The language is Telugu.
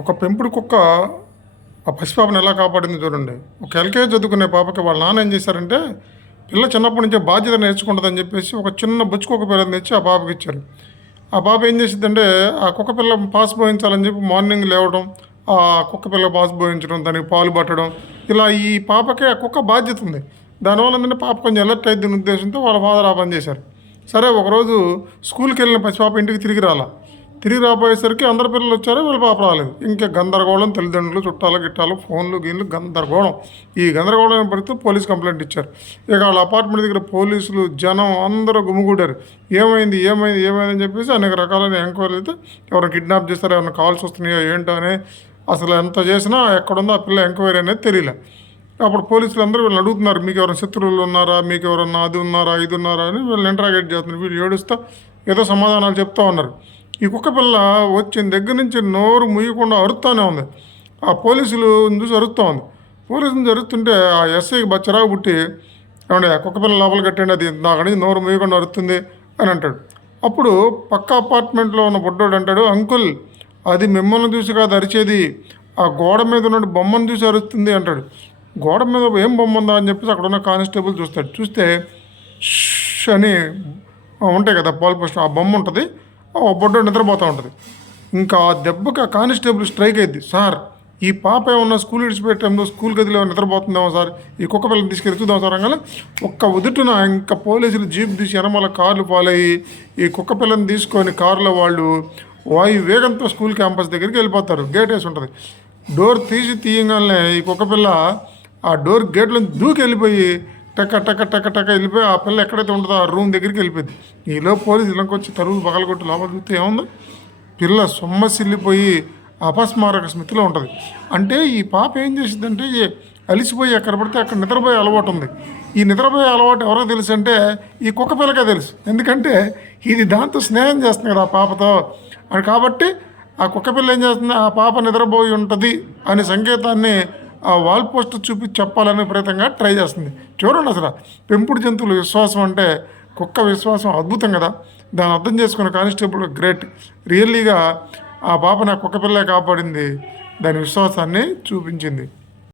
ఒక పెంపుడు కుక్క ఆ పసిపాపను ఎలా కాపాడింది చూడండి. ఒక ఎల్కేజీ చదువుకునే పాపకి వాళ్ళ నాన్న ఏం చేశారంటే, పిల్ల చిన్నప్పటి నుంచే బాధ్యత నేర్చుకుంటుందని చెప్పేసి ఒక చిన్న బుచ్చి కుక్క పిల్లని తెచ్చి ఆ పాపకి ఇచ్చారు. ఆ పాప ఏం చేసిద్దంటే, ఆ కుక్క పిల్ల పాస్ పోయించాలని చెప్పి మార్నింగ్ లేవడం, ఆ కుక్క పిల్ల పాస్ పోయించడం, దానికి పాలు పట్టడం, ఇలా ఈ పాపకి ఆ కుక్క బాధ్యత ఉంది. దానివల్ల ఏంటంటే పాప కొంచెం అలర్ట్ అయిద్దిన ఉద్దేశంతో వాళ్ళ ఫాదర్ ఆ పని చేశారు. సరే ఒకరోజు స్కూల్కి వెళ్ళిన పసిపాప ఇంటికి తిరిగి రాలా. తిరిగి రాబోయేసరికి అందరు పిల్లలు వచ్చారు, వీళ్ళ పాప రాలేదు. ఇంకా గందరగోళం, తల్లిదండ్రులు చుట్టాలు గిట్టాలు ఫోన్లు గీన్లు గందరగోళం. ఈ గందరగోళం పడితే పోలీస్ కంప్లైంట్ ఇచ్చారు. ఇక వాళ్ళ అపార్ట్మెంట్ దగ్గర పోలీసులు జనం అందరూ గుమిగూడారు. ఏమైంది ఏమైంది ఏమైంది అని చెప్పేసి అనేక రకాలైన ఎంక్వైరీలు అయితే ఎవరైనా కిడ్నాప్ చేస్తారో, ఏమైనా కాల్స్ వస్తున్నాయో ఏంటో అని అసలు ఎంత చేసినా ఎక్కడుందో ఆ పిల్ల ఎంక్వైరీ అనేది తెలియలే. అప్పుడు పోలీసులు అందరూ వీళ్ళని అడుగుతున్నారు, మీకు ఎవరైనా శత్రువులు ఉన్నారా, మీకు ఎవరన్నా అది ఉన్నారా ఇది ఉన్నారా అని వీళ్ళని ఇంటరాగేట్ చేస్తున్నారు. వీళ్ళు ఏడుస్తా ఏదో సమాధానాలు చెప్తా ఉన్నారు. ఈ కుక్క పిల్ల వచ్చిన దగ్గర నుంచి నోరు ముయ్యకుండా అరుస్తూనే ఉంది. ఆ పోలీసులు చూసి అరుస్తూ ఉంది. పోలీసులు అరుస్తుంటే ఆ ఎస్ఐకి బచ్చరాగా పుట్టి, ఏమంటే ఆ కుక్క పిల్ల లోపల కట్టండి, అది నాకు నుంచి నోరు ముయ్యకుండా అరుస్తుంది అని అంటాడు. అప్పుడు పక్క అపార్ట్మెంట్లో ఉన్న బుడ్డోడు అంటాడు, అంకుల్ అది మిమ్మల్ని చూసి కాదు అరిచేది, ఆ గోడ మీద ఉన్న బొమ్మను చూసి అరుస్తుంది అంటాడు. గోడ మీద ఏం బొమ్మ ఉందా అని చెప్పేసి అక్కడ ఉన్న కానిస్టేబుల్ చూస్తాడు. చూస్తే ష్ అని ఉంటాయి కదా పోల్ పోస్ట్, ఆ బొమ్మ ఉంటుంది. ఆ బొడ్డ నిద్రపోతూ ఉంటుంది. ఇంకా ఆ దెబ్బకి ఆ కానిస్టేబుల్ స్ట్రైక్ అయింది. సార్ ఈ పాప ఏమన్నా స్కూల్ విడిచిపెట్టాము, స్కూల్ గదిలో నిద్రపోతుందేమో సార్, ఈ కుక్క పిల్లలు తీసుకెళ్ళి ఎత్తుదాం సార్ అనగానే ఒక్క ఉదుటున ఇంకా పోలీసులు జీప్ తీసి వెనమాల కార్లు పాలయ్యి ఈ కుక్క పిల్లని తీసుకొని కారులో వాళ్ళు వాయు వేగంతో స్కూల్ క్యాంపస్ దగ్గరికి వెళ్ళిపోతారు. గేట్ వేసి ఉంటుంది. డోర్ తీయగానే ఈ కుక్క పిల్ల ఆ డోర్ గేట్లో దూకి వెళ్ళిపోయి టక్క టక్క టక్క టక్క వెళ్ళిపోయి ఆ పిల్ల ఎక్కడైతే ఉంటుందో ఆ రూమ్ దగ్గరికి వెళ్ళిపోయింది. ఈలో పోలీసు ఇళ్ళకి వచ్చి తరువులు పగలగొట్టి లోపల చూస్తే ఏముంది, పిల్ల సొమ్మసిల్లిపోయి అపస్మారక స్మృతిలో ఉంటుంది. అంటే ఈ పాప ఏం చేసిందంటే అలిసిపోయి ఎక్కడ పడితే అక్కడ నిద్రపోయే అలవాటు ఉంది. ఈ నిద్రపోయే అలవాటు ఎవరో తెలుసు అంటే ఈ కుక్క పిల్లకే తెలుసు. ఎందుకంటే ఇది దాంతో స్నేహం చేస్తుంది కదా ఆ పాపతో అని. కాబట్టి ఆ కుక్క పిల్ల ఏం చేస్తుంది, ఆ పాప నిద్రపోయి ఉంటుంది అనే సంకేతాన్ని ఆ వాల్ పోస్ట్ చూపి చెప్పాలనే ప్రయత్నంగా ట్రై చేస్తుంది. చూడండి అసలు పెంపుడు జంతువుల విశ్వాసం అంటే కుక్క విశ్వాసం అద్భుతం కదా. దాన్ని అర్థం చేసుకున్న కానిస్టేబుల్ గ్రేట్. రియల్లీగా ఆ పాప నా కుక్క పిల్లే కాపాడింది, దాని విశ్వాసాన్ని చూపించింది.